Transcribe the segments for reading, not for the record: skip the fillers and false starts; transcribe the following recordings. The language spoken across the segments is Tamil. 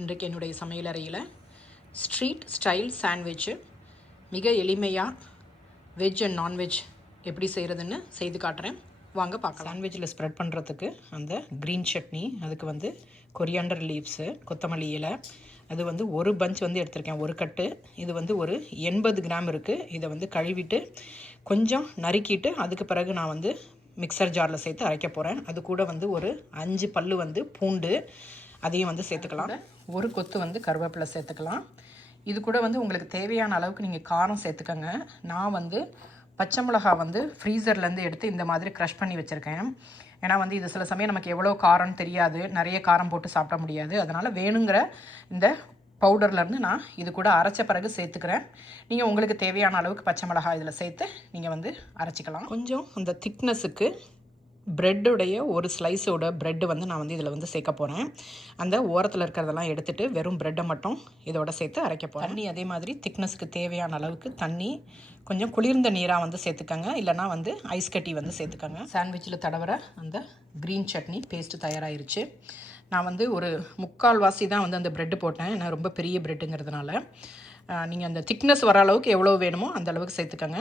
இன்றைக்கு என்னுடைய சமையலறையில் ஸ்ட்ரீட் ஸ்டைல் சாண்ட்விட்சு மிக எளிமையாக வெஜ் அண்ட் நான்வெஜ் எப்படி செய்கிறதுன்னு செய்து காட்டுறேன். வாங்க பார்க்கலாம். சாண்ட்விச்சில் ஸ்ப்ரெட் பண்ணுறதுக்கு அந்த க்ரீன் சட்னி, அதுக்கு வந்து கொரியாண்டர் லீவ்ஸு, கொத்தமல்லி இலை, அது வந்து ஒரு பஞ்ச் வந்து எடுத்திருக்கேன், ஒரு கட்டு. இது வந்து ஒரு 80 கிராம் இருக்குது. இதை வந்து கழுவிட்டு கொஞ்சம் நறுக்கிட்டு அதுக்கு பிறகு நான் வந்து மிக்சர் ஜாரில் சேர்த்து அரைக்க போகிறேன். அது கூட வந்து ஒரு 5 பல்லு வந்து பூண்டு, அதையும் வந்து சேர்த்துக்கலாம். ஒரு கொத்து வந்து கருவேப்பிலை சேர்த்துக்கலாம். இது கூட வந்து உங்களுக்கு தேவையான அளவுக்கு நீங்கள் காரம் சேர்த்துக்கோங்க. நான் வந்து பச்சை மிளகா வந்து ஃப்ரீசர்லேருந்து எடுத்து இந்த மாதிரி க்ரஷ் பண்ணி வச்சுருக்கேன். ஏன்னா வந்து இது சில சமயம் நமக்கு எவ்வளோ காரம்னு தெரியாது, நிறைய காரம் போட்டு சாப்பிட முடியாது. அதனால் வேணுங்கிற இந்த பவுடர்லேருந்து நான் இது கூட அரைச்ச பிறகு சேர்த்துக்கிறேன். நீங்கள் உங்களுக்கு தேவையான அளவுக்கு பச்சை மிளகாய் இதில் சேர்த்து நீங்கள் வந்து அரைச்சிக்கலாம். கொஞ்சம் அந்த திக்னஸுக்கு ப்ரெட்டுடைய ஒரு ஸ்லைஸோட ப்ரெட்டு வந்து நான் வந்து இதில் வந்து சேர்க்க போகிறேன். அந்த ஓரத்தில் இருக்கிறதெல்லாம் எடுத்துகிட்டு வெறும் ப்ரெட்டை மட்டும் இதோட சேர்த்து அரைக்க போகிறேன். தண்ணி அதே மாதிரி திக்னஸ்க்கு தேவையான அளவுக்கு தண்ணி, கொஞ்சம் குளிர்ந்த நீராக வந்து சேர்த்துக்கங்க, இல்லைனா வந்து ஐஸ் கட்டி வந்து சேர்த்துக்கங்க. சாண்ட்விச்சில் தடவுற அந்த க்ரீன் சட்னி பேஸ்ட்டு தயாராகிருச்சு. நான் வந்து ஒரு 3/4 வாசி தான் வந்து அந்த ப்ரெட்டு போட்டேன், நான் ரொம்ப பெரிய ப்ரெட்டுங்கிறதுனால. நீங்கள் அந்த திக்னஸ் வர அளவுக்கு எவ்வளோ வேணுமோ அந்த அளவுக்கு சேர்த்துக்கங்க.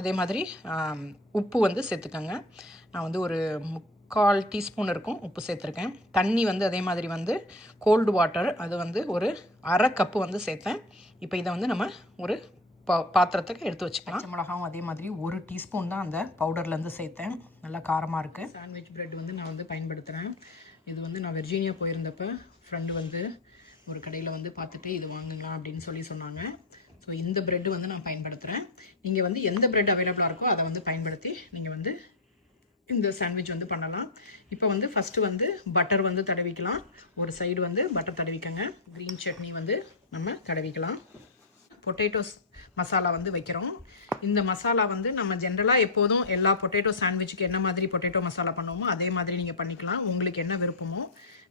அதே மாதிரி உப்பு வந்து சேர்த்துக்கங்க. நான் வந்து ஒரு 3/4 டீஸ்பூன் இருக்கும் உப்பு சேர்த்துருக்கேன். தண்ணி வந்து அதே மாதிரி வந்து கோல்டு வாட்டர், அது வந்து ஒரு அரை கப்பு வந்து சேர்த்தேன். இப்போ இதை வந்து நம்ம ஒரு பாத்திரத்துக்கு எடுத்து வச்சுக்கலாம். பச்சை மிளகாவும் அதே மாதிரி 1 டீஸ்பூன் தான் அந்த பவுடர்லேருந்து சேர்த்தேன். நல்லா காரமாக இருக்குது. சாண்ட்விச் ப்ரெட் வந்து நான் வந்து பயன்படுத்துகிறேன். இது வந்து நான் வெர்ஜீனியா போயிருந்தப்போ ஃப்ரெண்டு வந்து ஒரு கடையில் வந்து பார்த்துட்டு இது வாங்குங்களா அப்படின்னு சொன்னாங்க. ஸோ இந்த ப்ரெட்டு வந்து நான் பயன்படுத்துகிறேன். நீங்கள் வந்து எந்த ப்ரெட் அவைலபிளாக இருக்கோ அதை வந்து பயன்படுத்தி நீங்கள் வந்து இந்த சாண்ட்விச் வந்து பண்ணலாம். இப்போ வந்து ஃபஸ்ட்டு வந்து பட்டர் வந்து தடவிக்கலாம். ஒரு சைடு வந்து பட்டர் தடவிக்கங்க. க்ரீன் சட்னி வந்து நம்ம தடவிக்கலாம். பொட்டேட்டோஸ் மசாலா வந்து வைக்கிறோம். இந்த மசாலா வந்து நம்ம ஜென்ரலாக எப்போதும் எல்லா பொட்டேட்டோ சாண்ட்விச்சுக்கு என்ன மாதிரி பொட்டேட்டோ மசாலா பண்ணுவோமோ அதே மாதிரி நீங்கள் பண்ணிக்கலாம், உங்களுக்கு என்ன விருப்பமோ.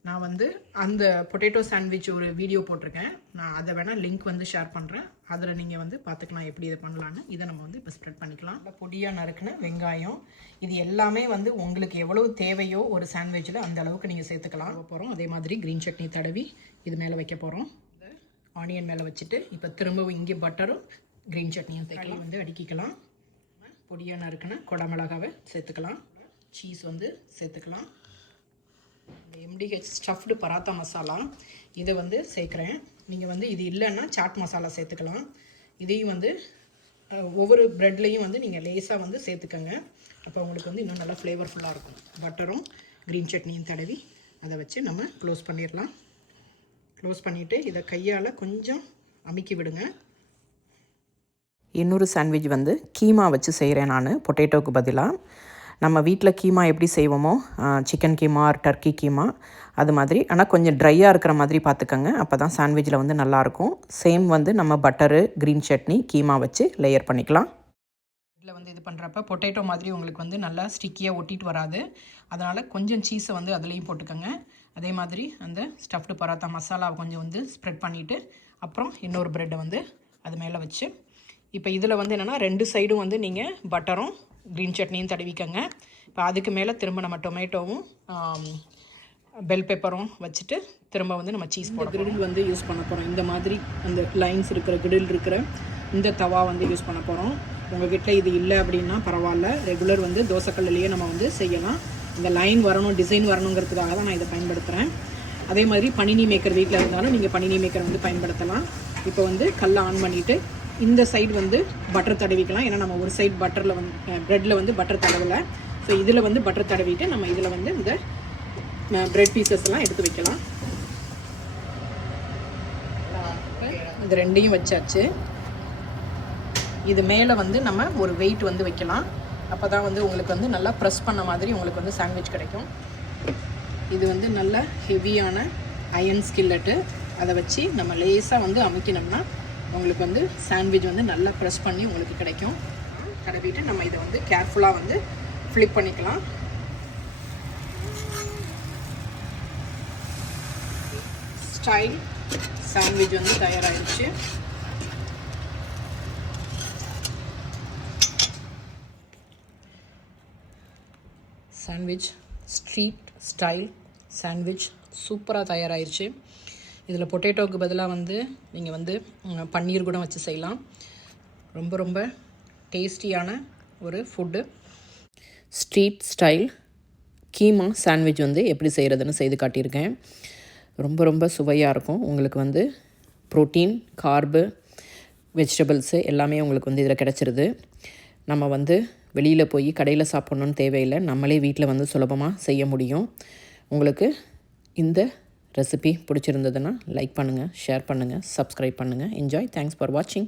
நான் வந்து அந்த பொட்டேட்டோ சாண்ட்விச் ஒரு வீடியோ போட்டிருக்கேன், நான் அதை வேணால் லிங்க் வந்து ஷேர் பண்ணுறேன். அதில் நீங்கள் வந்து பார்த்துக்கலாம் எப்படி இதை பண்ணலான்னு. இதை நம்ம வந்து இப்போ ஸ்ப்ரெட் பண்ணிக்கலாம். பொடியாக நறுக்குன வெங்காயம், இது எல்லாமே வந்து உங்களுக்கு எவ்வளவு தேவையோ ஒரு சாண்ட்விச்சில் அந்த அளவுக்கு நீங்கள் சேர்த்துக்கலாம். போகிறோம் அதே மாதிரி க்ரீன் சட்னி தடவி இது மேலே வைக்க போகிறோம். ஆனியன் மேலே வச்சுட்டு இப்போ திரும்பவும் இங்கே பட்டரும் க்ரீன் சட்னியும் தேக்கி வந்து அடுக்கிக்கலாம். பொடியாக நறுக்குன குடமிளகாவை சேர்த்துக்கலாம். சீஸ் வந்து சேர்த்துக்கலாம். MDH ஸ்டஃப்டு பராத்தா மசாலா இதை வந்து சேர்க்குறேன். நீங்கள் வந்து இது இல்லைன்னா சாட் மசாலா சேர்த்துக்கலாம். இதையும் வந்து ஒவ்வொரு ப்ரெட்லேயும் வந்து நீங்கள் லேஸாக வந்து சேர்த்துக்கங்க. அப்போ உங்களுக்கு வந்து இன்னும் நல்லா ஃப்ளேவர்ஃபுல்லாக இருக்கும். பட்டரும் க்ரீன் சட்னியும் தடவி அதை வச்சு நம்ம க்ளோஸ் பண்ணிடலாம். க்ளோஸ் பண்ணிவிட்டு இதை கையால் கொஞ்சம் அமுக்கி விடுங்க. இன்னொரு சாண்ட்விச் வந்து கீமா வச்சு செய்கிறேன் நான், பொட்டேட்டோவுக்கு பதிலாக. நம்ம வீட்டில் கீமா எப்படி செய்வோமோ, chicken keema or turkey keema அது மாதிரி, ஆனால் கொஞ்சம் ட்ரையாக இருக்கிற மாதிரி பார்த்துக்கோங்க. அப்போ தான் சாண்ட்விச்சில் வந்து நல்லாயிருக்கும். சேம் வந்து நம்ம பட்டரு, க்ரீன் சட்னி, கீமா வச்சு லேயர் பண்ணிக்கலாம். இதில் வந்து இது பண்ணுறப்ப பொட்டேட்டோ மாதிரி உங்களுக்கு வந்து நல்லா ஸ்டிக்கியாக ஒட்டிட்டு வராது. அதனால் கொஞ்சம் சீஸை வந்து அதுலேயும் போட்டுக்கோங்க. அதே மாதிரி அந்த ஸ்டஃப்டு பராத்தா மசாலாவை கொஞ்சம் வந்து ஸ்ப்ரெட் பண்ணிவிட்டு அப்புறம் இன்னொரு ப்ரெட்டை வந்து அது மேலே வச்சு, இப்போ இதில் வந்து என்னென்னா 2 சைடும் வந்து நீங்கள் பட்டரும் க்ரீன் சட்னியும் தடவிக்கங்க. இப்போ அதுக்கு மேலே திரும்ப நம்ம டொமேட்டோவும் பெல் பெப்பரும் வச்சுட்டு திரும்ப வந்து நம்ம சீஸ் போட கிரில் வந்து யூஸ் பண்ண போகிறோம். இந்த மாதிரி அந்த லைன்ஸ் இருக்கிற கிரில் இருக்கிற இந்த தவா வந்து யூஸ் பண்ண போகிறோம். உங்கள் வீட்டில் இது இல்லை அப்படின்னா பரவாயில்ல, ரெகுலர் வந்து தோசைக்கல்லையே நம்ம வந்து செய்யலாம். இந்த லைன் வரணும், டிசைன் வரணுங்கிறதுக்காக தான் நான் இதை பயன்படுத்துகிறேன். அதே மாதிரி பனினி மேக்கர் வீட்டில் இருந்தாலும் நீங்கள் பனினி மேக்கர் வந்து பயன்படுத்தலாம். இப்போ வந்து கல்லை ஆன் பண்ணிவிட்டு இந்த சைடு வந்து பட்டர் தடவிக்கலாம். ஏன்னா நம்ம ஒரு சைடு பட்டரில் வந்து ப்ரெட்டில் வந்து பட்டர் தடவலை. ஸோ இதில் வந்து பட்டர் தடவிட்டு நம்ம இதில் வந்து இந்த ப்ரெட் பீசஸ் எல்லாம் எடுத்து வைக்கலாம். இது ரெண்டையும் வச்சாச்சு. இது மேலே வந்து நம்ம ஒரு வெயிட் வந்து வைக்கலாம். அப்போ தான் வந்து உங்களுக்கு வந்து நல்லா ப்ரெஸ் பண்ண மாதிரி உங்களுக்கு வந்து சாண்ட்விச் கிடைக்கும். இது வந்து நல்ல ஹெவியான அயன் ஸ்கில்லட்டு, அதை வச்சு நம்ம லேஸாக வந்து அமுக்கினோம்னா உங்களுக்கு வந்து சாண்ட்விச் வந்து நல்லா ப்ரெஸ் பண்ணி உங்களுக்கு கிடைக்கும். தடவிட்டு நம்ம இதை வந்து கேர்ஃபுல்லாக வந்து ஃப்ளிப் பண்ணிக்கலாம். ஸ்டைல் சாண்ட்விச் வந்து தயாராகிடுச்சு. சாண்ட்விச் ஸ்ட்ரீட் ஸ்டைல் சாண்ட்விச் சூப்பராக தயாராகிடுச்சு. இதில் பொட்டேட்டோவுக்கு பதிலாக வந்து நீங்கள் வந்து பன்னீர் கூட வச்சு செய்யலாம். ரொம்ப ரொம்ப டேஸ்டியான ஒரு food. Street style keema sandwich வந்து எப்படி செய்கிறதுன்னு செய்து காட்டியிருக்கேன். ரொம்ப ரொம்ப சுவையாக இருக்கும். உங்களுக்கு வந்து ப்ரோட்டீன், கார்பு, வெஜிடபிள்ஸு எல்லாமே உங்களுக்கு வந்து இதில் கிடச்சிருது. நம்ம வந்து வெளியில் போய் கடையில் சாப்பிட்ணுன்னு தேவையில்லை. நம்மளே வீட்டில் வந்து சுலபமாக செய்ய முடியும். உங்களுக்கு இந்த ரெசிபி பிடிச்சிருந்ததுன்னா லைக் பண்ணுங்கள், ஷேர் பண்ணுங்கள், சப்ஸ்கிரைப் பண்ணுங்கள். என்ஜாய். தேங்க்ஸ் ஃபார் வாட்சிங்.